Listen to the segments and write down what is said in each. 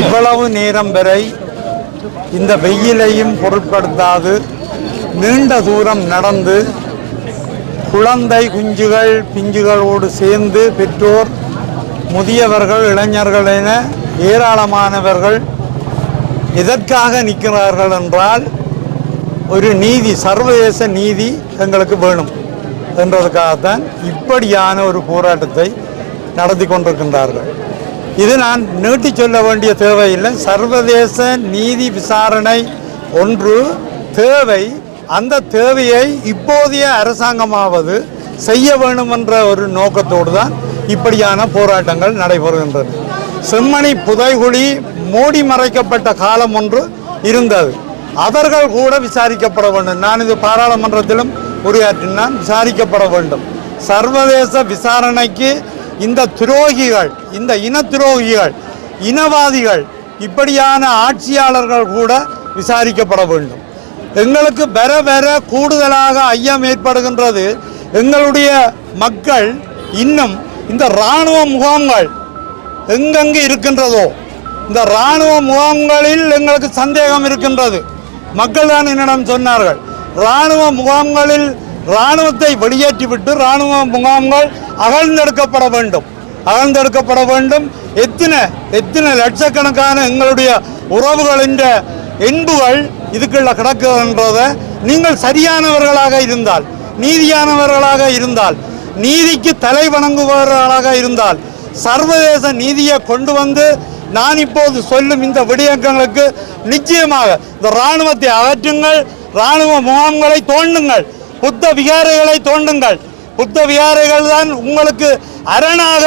இவ்வளவு நேரம் வரை இந்த வெயிலையும் பொருட்படுத்தாது நீண்ட தூரம் நடந்து குழந்தை குஞ்சுகள் பிஞ்சுகளோடு சேர்ந்து பெற்றோர் முதியவர்கள் இளைஞர்கள் என ஏராளமானவர்கள் எதற்காக நிற்கிறார்கள் என்றால் ஒரு நீதி, சர்வதேச நீதி எங்களுக்கு வேணும் என்றதுக்காகத்தான் இப்படியான ஒரு போராட்டத்தை நடத்தி கொண்டிருக்கின்றார்கள். இது நான் நீட்டி சொல்ல வேண்டிய தேவையில்லை. சர்வதேச நீதி விசாரணை ஒன்று தேவை. அந்த தேவையை இப்போதைய அரசாங்கமாவது செய்ய வேண்டும் என்ற ஒரு நோக்கத்தோடு தான் இப்படியான போராட்டங்கள் நடைபெறுகின்றன. செம்மணி புதைகுழி மூடி மறைக்கப்பட்ட காலம் ஒன்று இருந்தது. அவர்கள் கூட விசாரிக்கப்பட வேண்டும். நான் இது பாராளுமன்றத்திலும் உரையாற்றினான். விசாரிக்கப்பட வேண்டும். சர்வதேச விசாரணைக்கு இந்த துரோகிகள், இந்த இன துரோகிகள், இனவாதிகள், இப்படியான ஆட்சியாளர்கள் கூட விசாரிக்கப்பட வேண்டும். எங்களுக்கு வர வர கூடுதலாக ஐயம் ஏற்படுகின்றது. எங்களுடைய மக்கள் இன்னும் இந்த இராணுவ முகாம்கள் எங்கெங்கு இருக்கின்றதோ இந்த இராணுவ முகாம்களில் எங்களுக்கு சந்தேகம் இருக்கின்றது. மக்கள் தான் என்னிடம் சொன்னார்கள், இராணுவ முகாம்களில் இராணுவத்தை வெளியேற்றிவிட்டு இராணுவ முகாம்கள் அகழ்ந்தெடுக்கப்பட வேண்டும். எத்தனை லட்சக்கணக்கான எங்களுடைய உறவுகளின் என்புகள் இதுக்குள்ள கிடக்குன்றதை நீங்கள் சரியானவர்களாக இருந்தால், நீதியானவர்களாக இருந்தால், நீதிக்கு தலை வணங்குபவர்களாக இருந்தால் சர்வதேச நீதியை கொண்டு வந்து நான் இப்போது சொல்லும் இந்த விடயங்களுக்கு நிச்சயமாக இந்த இராணுவத்தை அகற்றுங்கள், இராணுவ முகாம்களை தோண்டுங்கள், புத்த விகாரைகளை தோண்டுங்கள். புத்த விகாரைகள் தான் உங்களுக்கு அரணாக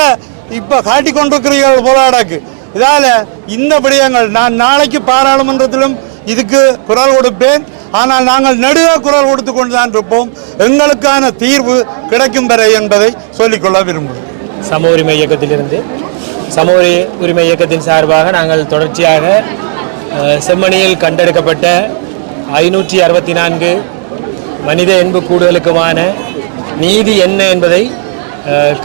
இப்போ காட்டிக் கொண்டிருக்கிறீர்கள் போராடக்கு. இதால் இந்த விடயங்கள் நான் நாளைக்கு பாராளுமன்றத்திலும் இதுக்கு குரல் கொடுப்பேன். ஆனால் நாங்கள் நடுவே குரல் கொடுத்து கொண்டு தான் இருப்போம். எங்களுக்கான தீர்வு கிடைக்கும் வரை என்பதை சொல்லிக்கொள்ள விரும்புகிறேன். சமூக உரிமை இயக்கத்திலிருந்து சமூக உரிமை இயக்கத்தின் சார்பாக நாங்கள் தொடர்ச்சியாக செம்மணியில் கண்டெடுக்கப்பட்ட 564 மனித எண்புக்கூடுகளுக்குமான நீதி என்ன என்பதை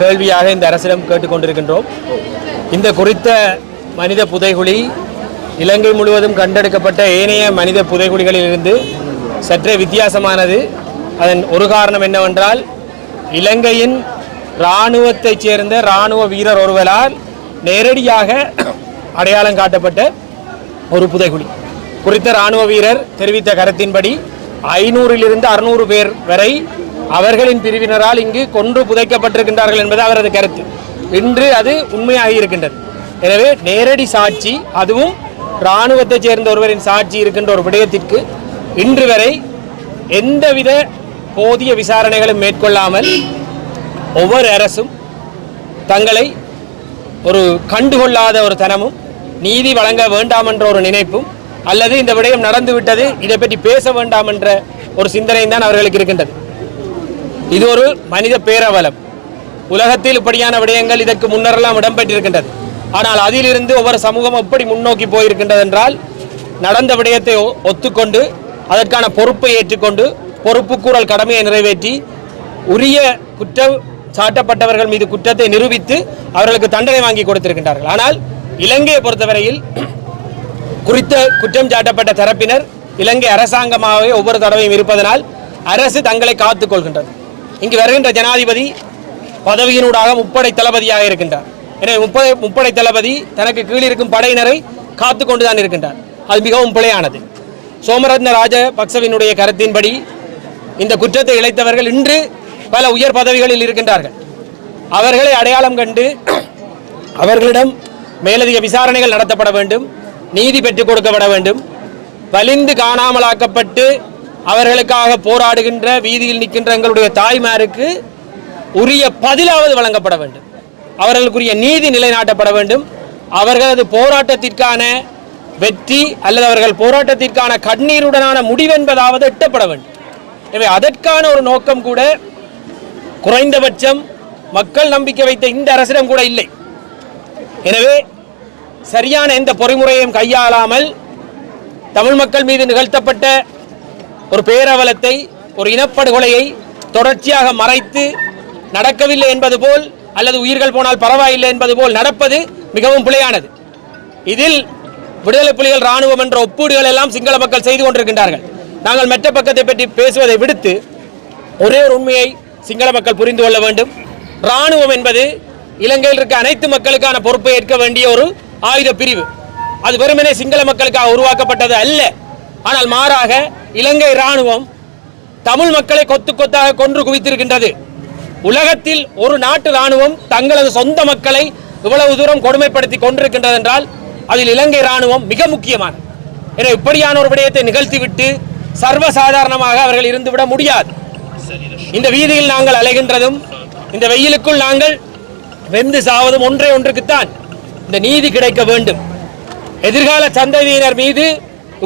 கேள்வியாக இந்த அரசிடம் கேட்டுக்கொண்டிருக்கின்றோம். இந்த குறித்த மனித புதைகுழி இலங்கை முழுவதும் கண்டெடுக்கப்பட்ட ஏனைய மனித புதைகுழிகளிலிருந்து சற்றே வித்தியாசமானது. அதன் ஒரு காரணம் என்னவென்றால், இலங்கையின் இராணுவத்தைச் சேர்ந்த இராணுவ வீரர் ஒருவரால் நேரடியாக அடையாளம் காட்டப்பட்ட ஒரு புதைகுழி. குறித்த இராணுவ வீரர் தெரிவித்த கருத்தின்படி 500 to 600 பேர் வரை அவர்களின் பிரிவினரால் இங்கு கொன்று புதைக்கப்பட்டிருக்கின்றார்கள் என்பது அவரது கருத்து. இன்று அது உண்மையாக இருக்கின்றது. எனவே நேரடி சாட்சி, அதுவும் இராணுவத்தைச் சேர்ந்த ஒருவரின் சாட்சி இருக்கின்ற ஒரு விடயத்திற்கு இன்று வரை எந்தவித போதிய விசாரணைகளும் மேற்கொள்ளாமல் ஒவ்வொரு அரசும் தங்களை ஒரு கண்டுகொள்ளாத ஒரு தனமும், நீதி வழங்க வேண்டாம் என்ற ஒரு நினைப்பும், அல்லது இந்த விடயம் நடந்துவிட்டது இதை பற்றி பேச வேண்டாம் என்ற ஒரு சிந்தனையும் தான் அவர்களுக்கு இருக்கின்றது. இது ஒரு மனித பேரவலம். உலகத்தில் இப்படியான விடயங்கள் இதற்கு முன்னரெல்லாம் இடம்பெற்றிருக்கின்றது. ஆனால் அதிலிருந்து ஒவ்வொரு சமூகம் எப்படி முன்னோக்கி போயிருக்கின்றது என்றால், நடந்த விடயத்தை ஒத்துக்கொண்டு அதற்கான பொறுப்பை ஏற்றுக்கொண்டு பொறுப்புக்கூறல் கடமையை நிறைவேற்றி உரிய குற்றம் சாட்டப்பட்டவர்கள் மீது குற்றத்தை நிரூபித்து அவர்களுக்கு தண்டனை வாங்கி கொடுத்திருக்கின்றார்கள். ஆனால் இலங்கையை பொறுத்தவரையில் குறித்த குற்றம் சாட்டப்பட்ட தரப்பினர் இலங்கை அரசாங்கமாகவே ஒவ்வொரு தடவையும் இருப்பதனால் அரசு தங்களை காத்துக் கொள்கின்றது. இங்கு வருகின்ற ஜனாதிபதி பதவியினூடாக முப்படை தளபதியாக இருக்கின்றார். எனவே முப்படை தளபதி தனக்கு கீழ் இருக்கும் படையினரை காத்து கொண்டுதான் இருக்கின்றார். அது மிகவும் பிழையானது. சோமரத்ன ராஜபக்சவினுடைய கருத்தின்படி இந்த குற்றத்தை இழைத்தவர்கள் இன்று பல உயர் பதவிகளில் இருக்கின்றார்கள். அவர்களை அடையாளம் கண்டு அவர்களிடம் மேலதிக விசாரணைகள் நடத்தப்பட வேண்டும், நீதி பெற்றுக் கொடுக்கப்பட வேண்டும். வலிந்து காணாமலாக்கப்பட்டு அவர்களுக்காக போராடுகின்ற வீதியில் நிற்கின்ற எங்களுடைய தாய்மாருக்கு உரிய பதிலாவது வழங்கப்பட வேண்டும். அவர்களுக்குரிய நீதி நிலைநாட்டப்பட வேண்டும். அவர்களது போராட்டத்திற்கான வெற்றி அல்லது அவர்கள் போராட்டத்திற்கான கண்ணீருடனான முடிவென்பதாவது எட்டப்பட வேண்டும். எனவே அதற்கான ஒரு நோக்கம் கூட குறைந்தபட்சம் மக்கள் நம்பிக்கை வைத்த இந்த அரசிடம் கூட இல்லை. எனவே சரியான எந்த பொறிமுறையையும் கையாளாமல் தமிழ் மக்கள் மீது நிகழ்த்தப்பட்ட ஒரு பேரவலத்தை, ஒரு இனப்படுகொலையை தொடர்ச்சியாக மறைத்து நடக்கவில்லை என்பது போல் அல்லது உயிர்கள் போனால் பரவாயில்லை என்பது போல் நடப்பது மிகவும் பிழையானது. இதில் விடுதலை புலிகள் இராணுவம் என்ற ஒப்பீடுகள் எல்லாம் சிங்கள மக்கள் செய்து கொண்டிருக்கின்றார்கள். நாங்கள் மற்ற பக்கத்தை பற்றி பேசுவதை விடுத்து ஒரே ஒரு உண்மையை சிங்கள மக்கள் புரிந்து கொள்ள வேண்டும். இராணுவம் என்பது இலங்கையில் இருக்க அனைத்து மக்களுக்கான பொறுப்பை ஏற்க வேண்டிய ஒரு ஆயுத பிரிவு. அது வெறுமனே சிங்கள மக்களுக்காக உருவாக்கப்பட்டது அல்ல. ஆனால் மாறாக இலங்கை இராணுவம் தமிழ் மக்களை கொத்து கொத்தாக கொன்று குவித்திருக்கின்றது. உலகத்தில் ஒரு நாட்டு இராணுவம் தங்களது சொந்த மக்களை இவ்வளவு தூரம் கொடுமைப்படுத்தி கொண்டிருக்கின்றது என்றால் அதில் இலங்கை இராணுவம் மிக முக்கியமான. எனவே இப்படியான ஒரு விடயத்தை நிகழ்த்திவிட்டு சர்வசாதாரணமாக அவர்கள் இருந்துவிட முடியாது. இந்த வீதியில் நாங்கள் அலைகின்றதும் இந்த வெயிலுக்குள் நாங்கள் வெந்து சாவதும் ஒன்றே ஒன்றுக்குத்தான், இந்த நீதி கிடைக்க வேண்டும். எதிர்கால சந்ததியினர் மீது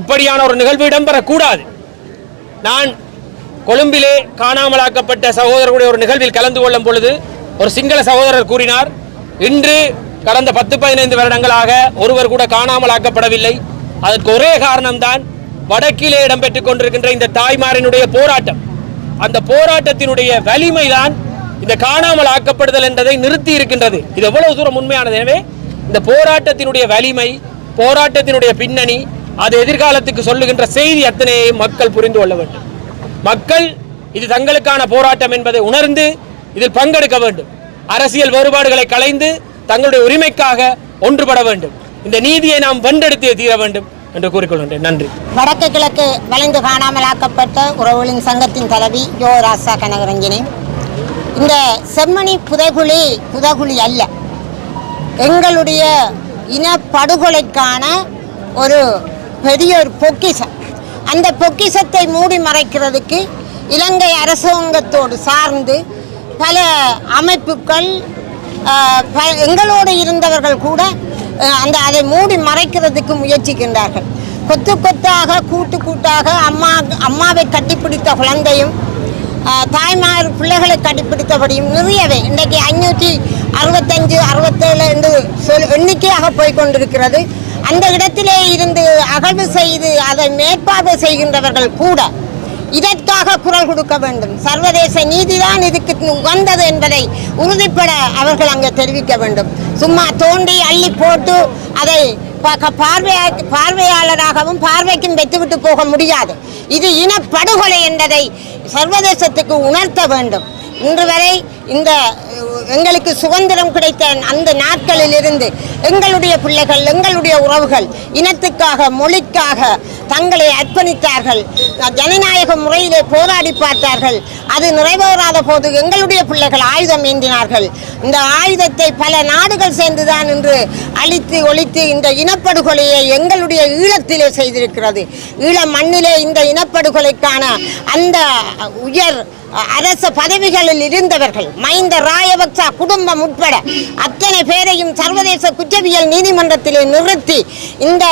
இப்படியான ஒரு நிகழ்வு இடம்பெறக்கூடாது. நான் கொழும்பிலே காணாமலாக்கப்பட்ட சகோதரர்களுடைய ஒரு நிகழ்வில் கலந்து கொள்ளும் பொழுது ஒரு சிங்கள சகோதரர் கூறினார், இன்று கடந்த 10-15 வருடங்களாக ஒருவர் கூட காணாமலாக்கப்படவில்லை. அதற்கு ஒரே காரணம்தான் வடக்கிலே இடம்பெற்றுக் கொண்டிருக்கின்ற இந்த தாய்மாரினுடைய போராட்டம். அந்த போராட்டத்தினுடைய வலிமைதான் இந்த காணாமல் ஆக்கப்படுதல் என்பதை நிறுத்தி இருக்கின்றது. இது எவ்வளவு தூரம் உண்மையானது. எனவே இந்த போராட்டத்தினுடைய வலிமை, போராட்டத்தினுடைய பின்னணி, அது எதிர்காலத்துக்கு சொல்லுகின்ற செய்தி அத்தனையையும் மக்கள் புரிந்து கொள்ள வேண்டும். மக்கள் இது தங்களுக்கான போராட்டம் என்பதை உணர்ந்து இதில் பங்கெடுக்க வேண்டும். அரசியல் வேறுபாடுகளை களைந்து தங்களுடைய உரிமைக்காக ஒன்றுபட வேண்டும். இந்த நீதியை நாம் வென்றெடுத்தே தீர வேண்டும் என்று கூறிக்கொள்கின்றேன். நன்றி. வடக்கு கிழக்கு வளைந்து காணாமலாக்கப்பட்ட உறவுகளின் சங்கத்தின் தலைவி ஜோ ராசா கனகரஞ்சினி. இந்த செம்மணி புதைகுழி அல்ல, எங்களுடைய இனப்படுகொலைக்கான ஒரு பெரிய ஒரு பொக்கிஷம். அந்த பொக்கிஷத்தை மூடி மறைக்கிறதுக்கு இலங்கை அரசாங்கத்தோடு சார்ந்து பல அமைப்புகள் எங்களோடு இருந்தவர்கள் கூட அதை மூடி மறைக்கிறதுக்கு முயற்சிக்கின்றார்கள். கொத்து கொத்தாக கூட்டாக அம்மாவை கட்டிப்பிடித்த குழந்தையும் தாய்மார் பிள்ளைகளை கட்டிப்பிடித்தபடியும் நிறையவே இன்றைக்கு 565, 67 என்று எண்ணிக்கையாக போய்கொண்டிருக்கிறது. அந்த இடத்திலே இருந்து அகழ்வு செய்து அதை மேற்பார்வை செய்கின்றவர்கள் கூட இதற்காக குரல் கொடுக்க வேண்டும். சர்வதேச நீதிதான் இதுக்கு உகந்தது என்பதை உறுதிப்பட அவர்கள் அங்கே தெரிவிக்க வேண்டும். சும்மா தோண்டி அள்ளி போட்டு அதை பார்வையாளராகவும் பார்வைக்கும் வைத்துவிட்டு போக முடியாது. இது இனப்படுகொலை என்பதை சர்வதேசத்துக்கு உணர்த்த வேண்டும். இன்று வரை இந்த எங்களுக்கு சுதந்திரம் கிடைத்த அந்த நாட்களில் இருந்து எங்களுடைய பிள்ளைகள், எங்களுடைய உறவுகள் இனத்துக்காக, மொழிக்காக தங்களை அர்ப்பணித்தார்கள். ஜனநாயக முறையிலே போராடி பார்த்தார்கள். அது நிறைவேறாத போது எங்களுடைய பிள்ளைகள் ஆயுதம் ஏந்தினார்கள். இந்த ஆயுதத்தை பல நாடுகள் சேர்ந்துதான் இன்று அழித்து ஒழித்து இந்த இனப்படுகொலையை எங்களுடைய ஈழத்திலே செய்திருக்கிறது. ஈழ மண்ணிலே இந்த இனப்படுகொலைக்கான அந்த உயர் அரச பதவிகளில் இருந்தவர்கள் மஹிந்த ராஜபக்ச குடும்பம் உட்பட அத்தனை பேரையும் சர்வதேச குற்றவியல் நீதிமன்றத்திலே நிறுத்தி இந்த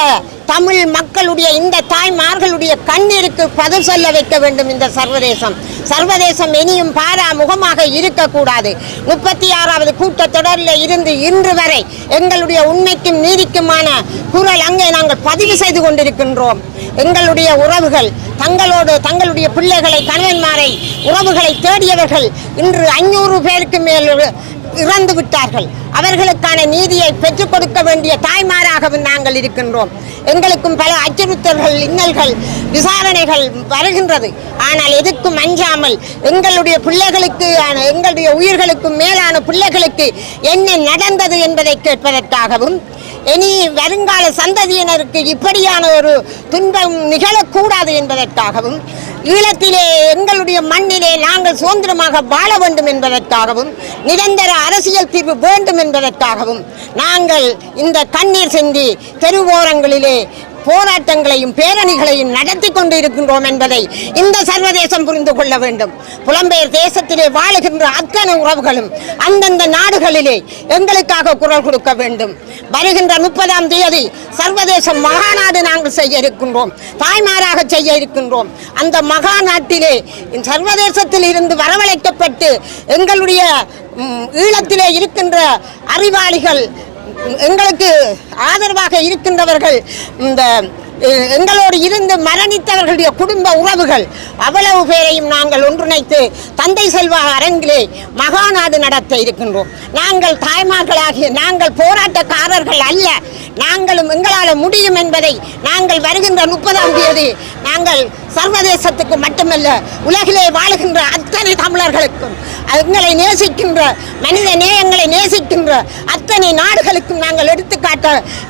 தமிழ் மக்களுடைய, இந்த தாய்மார்களுடைய கண்ணீருக்கு பதில் சொல்ல வைக்க வேண்டும். இந்த சர்வதேசம் இனியும் பாராமுகமாக இருக்கக்கூடாது. 36வது கூட்டத்தொடரில் இருந்து இன்று வரை எங்களுடைய உண்மைக்கும் நீதிக்குமான குரல் அங்கே நாங்கள் பதிவு செய்து கொண்டிருக்கின்றோம். எங்களுடைய உறவுகள் தங்களுடைய பிள்ளைகளை, கணவன்மாரை, உறவுகளை தேடியவர்கள் இன்று 500 பேருக்கு மேல் இறந்து விட்டார்கள். அவர்களுக்கான நீதியை பெற்றுக் கொடுக்க வேண்டிய தாய்மாராகவும் நாங்கள் இருக்கின்றோம். எங்களுக்கும் பல அச்சுறுத்தல்கள், இன்னல்கள், விசாரணைகள் வருகின்றது. ஆனால் எதுக்கும் அஞ்சாமல் எங்களுடைய பிள்ளைகளுக்கு, எங்களுடைய உயிர்களுக்கும் மேலான பிள்ளைகளுக்கு என்ன நடந்தது என்பதை கேட்பதற்காகவும், இனி வருங்கால சந்ததியினருக்கு இப்படியான ஒரு துன்பம் நிகழக்கூடாது என்பதற்காகவும், ஈழத்திலே எங்களுடைய மண்ணிலே நாங்கள் சுதந்திரமாக வாழ வேண்டும் என்பதற்காகவும், நிரந்தர அரசியல் தீர்வு வேண்டும் என்பதற்காகவும் நாங்கள் இந்த கண்ணீர் சிந்தி தெருவோரங்களிலே போராட்டங்களையும் பேரணிகளையும் நடத்தி கொண்டு இருக்கின்றோம் என்பதை இந்த சர்வதேசம் புரிந்து கொள்ள வேண்டும். புலம்பெயர் தேசத்திலே வாழுகின்ற அத்தனை உறவுகளும் அந்தந்த நாடுகளிலே எங்களுக்காக குரல் கொடுக்க வேண்டும். வருகின்ற 30ஆம் தேதி சர்வதேச மகாநாடு நாங்கள் செய்ய இருக்கின்றோம், தாய்மாராக செய்ய இருக்கின்றோம். அந்த மகாநாட்டிலே சர்வதேசத்தில் இருந்து வரவழைக்கப்பட்டு எங்களுடைய ஈழத்திலே இருக்கின்ற அறிவாளிகள், எங்களுக்கு ஆதரவாக இருக்கின்றவர்கள், இந்த எங்களோடு இருந்து மரணித்தவர்களுடைய குடும்ப உறவுகள் அவ்வளவு பேரையும் நாங்கள் ஒன்றிணைத்து தந்தை செல்வா அரங்கிலே மகாநாடு நடத்த இருக்கின்றோம். நாங்கள் தாய்மார்களாகிய நாங்கள் போராட்டக்காரர்கள் அல்ல. நாங்களும் எங்களால் முடியும் என்பதை நாங்கள் வருகின்ற 30ஆம் தேதி நாங்கள் சர்வதேசத்துக்கு மட்டுமல்ல உலகிலே வாழுகின்ற அத்தனை தமிழர்களுக்கும் எங்களை நேசிக்கின்ற மனித நேயங்களை நேசிக்கின்ற அத்தனை நாடுகளுக்கும் நாங்கள் எடுத்துக்காட்ட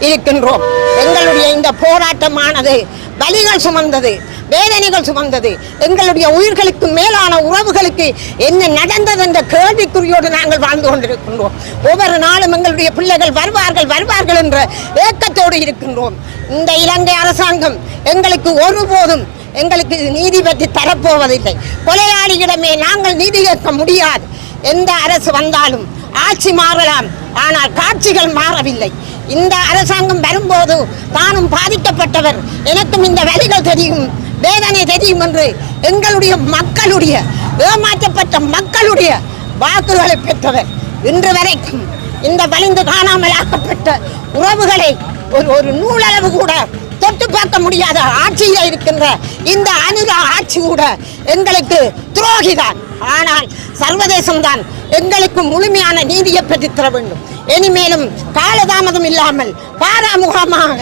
இருக்கின்றோம். எங்களுடைய இந்த போராட்டமானது வலிகள் சுமந்தது, வேதனைகள் சுமந்தது. எங்களுடைய உயிர்களுக்கு மேலான உறவுகளுக்கு என்ன நடந்தது என்ற கேள்விக்குறியோடு நாங்கள் வாழ்ந்து கொண்டிருக்கின்றோம். ஒவ்வொரு நாளும் எங்களுடைய பிள்ளைகள் வருவார்கள் என்ற ஏக்கத்தோடு இருக்கின்றோம். இந்த இலங்கை அரசாங்கம் எங்களுக்கு ஒருபோதும் எங்களுக்கு நீதி பற்றி தரப்போவதில்லை. கொலையாளியிடமே நாங்கள் நீதி கேட்க முடியாது. எந்த அரசு வந்தாலும் ஆட்சி மாறலாம், ஆனால் காட்சிகள் மாறவில்லை. இந்த அரசாங்கம் வரும்போது தானும் பாதிக்கப்பட்டவர், எனக்கும் இந்த வலிகள் தெரியும், வேதனை தெரியும் என்று எங்களுடைய மக்களுடைய ஏமாற்றப்பட்ட மக்களுடைய வாக்குகளை பெற்றவர். இன்று வரைக்கும் இந்த வலிந்து காணாமல் ஆக்கப்பட்ட உறவுகளை ஒரு நூலளவு கூட தொட்டு பார்க்க முடியாத ஆட்சியில் இருக்கின்ற இந்த அனுரா ஆட்சி கூட எங்களுக்கு துரோகிதான். ஆனால் சர்வதேசம்தான் எங்களுக்கு முழுமையான நீதியை பெற்றுத்தர வேண்டும். இனிமேலும் காலதாமதம் இல்லாமல் பாராமுகமாக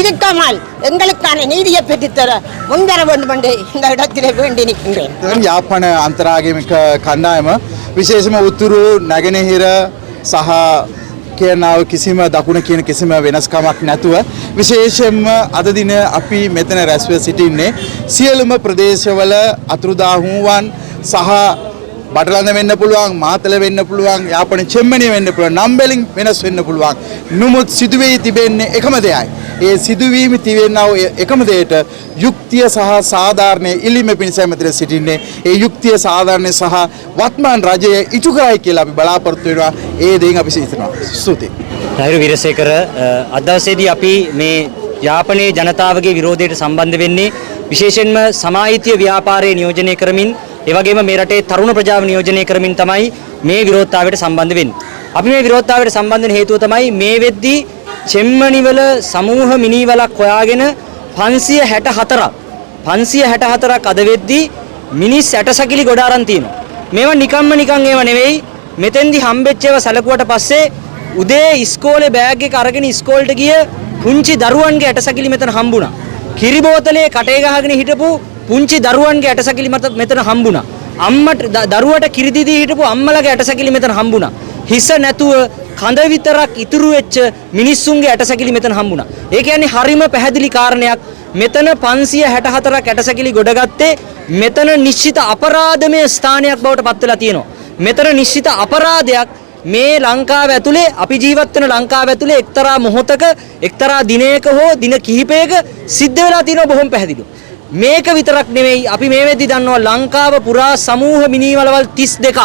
இருக்காமல் எங்களுக்கான நீதியை பெற்றுத்தர முன்வர வேண்டும் என்று இந்த இடத்திலே வேண்டி நிற்கின்றேன். යාපන අන්තරාගමික කණ්ඩායම විශේෂම උතුරු නැගෙනහිර සහ කියනාව කිසිම දකුණ කියන කිසිම වෙනස්කමක් නැතුව විශේෂයෙන්ම අද දින අපි මෙතන රැස්ව සිටින්නේ සියලුම ප්‍රදේශවල අතුරුදාහුවන් සහ බටලඳ වෙන්න පුළුවන්, මාතල වෙන්න පුළුවන්, යාපන චෙම්මණිය වෙන්න පුළුවන්, නම් වලින් වෙනස් වෙන්න පුළුවන්. නමුත් සිදුවී තිබෙන්නේ එකම දෙයයි. ඒ සිදුවීම තිබෙනා වූ එකම දෙයට යුක්තිය සහ සාධාරණයේ ඉල්ලීම පිණිසයි මෙතන සිටින්නේ. ඒ යුක්තිය සාධාරණය සහ වත්මන් රජය ඉටු කරයි කියලා අපි බලාපොරොත්තු වෙනවා. ඒ දෙයින් අපි සිතනවා. ස්තුතියි. නයිරු විරසේකර අද දවසේදී අපි මේ යාපනයේ ජනතාවගේ විරෝධයට සම්බන්ධ වෙන්නේ විශේෂයෙන්ම සමාහිතිය ව්‍යාපාරයේ නියෝජනය කරමින් ඒ වගේම මේ රටේ තරුණ ප්‍රජාව නියෝජනය කරමින් තමයි මේ විරෝධතාවයට සම්බන්ධ වෙන්නේ. අපි මේ විරෝධතාවයට සම්බන්ධ වෙන හේතුව තමයි මේ වෙද්දී චෙම්මණිවල සමූහ මිනිවලක් හොයාගෙන 564ක් අද වෙද්දී මිනිස් ඇටසැකිලි ගොඩ අරන් තියෙනවා. මේවා නිකන් ඒවා නෙවෙයි. මෙතෙන්දි හම්බෙච්ච ඒවා සැලකුවට පස්සේ උදේ ඉස්කෝලේ බෑග් එක අරගෙන ඉස්කෝලේට ගිය පුංචි දරුවන්ගේ ඇටසැකිලි මෙතන හම්බුණා. කිරි බෝතලේ කටේ ගහගෙන හිටපු පුංචි දරුවන්ගේ ඇටසැකිලි මෙතන හම්බුණා. අම්මට දරුවට කිරි දීදී හිටපු අම්මලගේ ඇටසැකිලි මෙතන හම්බුණා. හිස නැතුව කඳ විතරක් ඉතුරු වෙච්ච මිනිස්සුන්ගේ ඇටසැකිලි මෙතන හම්බුණා. ඒ කියන්නේ හරිම පැහැදිලි කාරණයක්. මෙතන 564ක් ඇටසැකිලි ගොඩගත්තේ මෙතන නිශ්චිත අපරාධමය ස්ථානයක් බවට පත් වෙලා තියෙනවා. මෙතන නිශ්චිත අපරාධයක් මේ ලංකාව ඇතුලේ අපි ජීවත් වෙන ලංකාව ඇතුලේ එක්තරා මොහොතක එක්තරා දිනයක හෝ දින කිහිපයක සිද්ධ වෙලා තියෙනවා බොහොම පැහැදිලිව. මේක විතරක් නෙවෙයි අපි මේ වෙද්දි දන්නවා ලංකාව පුරා සමූහ මිනීවලවල් 32ක්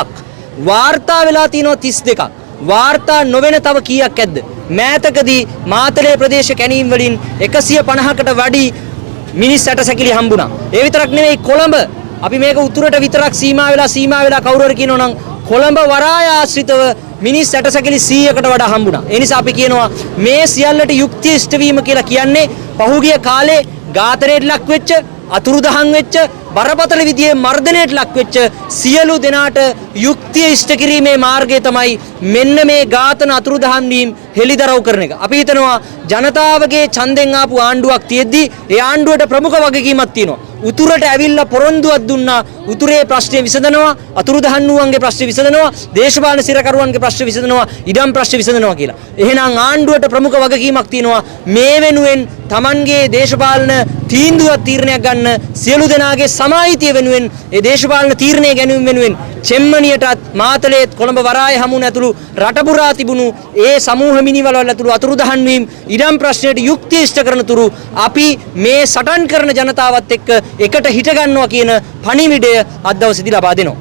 වාර්තා වෙලා තියෙනවා 32ක්. වාර්තා නොවන තව කීයක් ඇද්ද? මෑතකදී මාතලේ ප්‍රදේශ කැණීම් වලින් 150කට වැඩි මිනිස් ඇටසැකිලි හම්බුණා. ඒ විතරක් නෙවෙයි කොළඹ අපි මේක උතුරට විතරක් සීමා වෙලා කවුරු හරි කියනවා නම් කොළඹ වරාය ආශ්‍රිතව මිනිස් ඇටසැකිලි 100කට වඩා හම්බුණා. ඒ නිසා අපි කියනවා මේ සියල්ලට යුක්තිය ඉෂ්ට වීම කියලා කියන්නේ පහුගිය කාලේ ඝාතනයට ලක් වෙච්ච අතුරුදහන් වෙච්ච බරපතල විදිහේ මර්ධනයට ලක් වෙච්ච සියලු දෙනාට යුක්තිය ඉෂ්ට කිරීමේ මාර්ගය තමයි මෙන්න මේ ඝාතන අතුරුදහන් වීම හෙළිදරව් කරන එක. අපි හිතනවා ජනතාවගේ ඡන්දෙන් ආපු ආණ්ඩුවක් තියෙද්දි ඒ ආණ්ඩුවට ප්‍රමුඛ වගකීමක් තියෙනවා. උතුරට ඇවිල්ලා පොරොන්දුවක් දුන්නා. උතුරේ ප්‍රශ්නේ විසඳනවා, අතුරුදහන් වූවන්ගේ ප්‍රශ්නේ විසඳනවා, දේශපාලන සිරකරුවන්ගේ ප්‍රශ්නේ විසඳනවා, ඉඩම් ප්‍රශ්නේ විසඳනවා කියලා. එහෙනම් ආණ්ඩුවට ප්‍රමුඛ වගකීමක් තියෙනවා මේ වෙනුවෙන් Tamanගේ දේශපාලන තීන්දුවක් තීරණයක් ගන්න සියලු දෙනාගේ සමාහිතිය වෙනුවෙන් ඒ දේශපාලන තීරණය ගැනීම වෙනුවෙන් චෙම්මණියටත් මාතලේත් කොළඹ වරාය හමුන ඇතුළු රට පුරා තිබුණු ඒ සමූහ මිනිවලවල් ඇතුළු අතුරුදහන් වීම ඉඩම් ප්‍රශ්නයට යුක්තිය ඉෂ්ට කරන තුරු අපි මේ සටන් කරන ජනතාවත් එක්ක එකට හිට ගන්නවා කියන පණිවිඩය අද දවසේදී ලබා දෙනවා.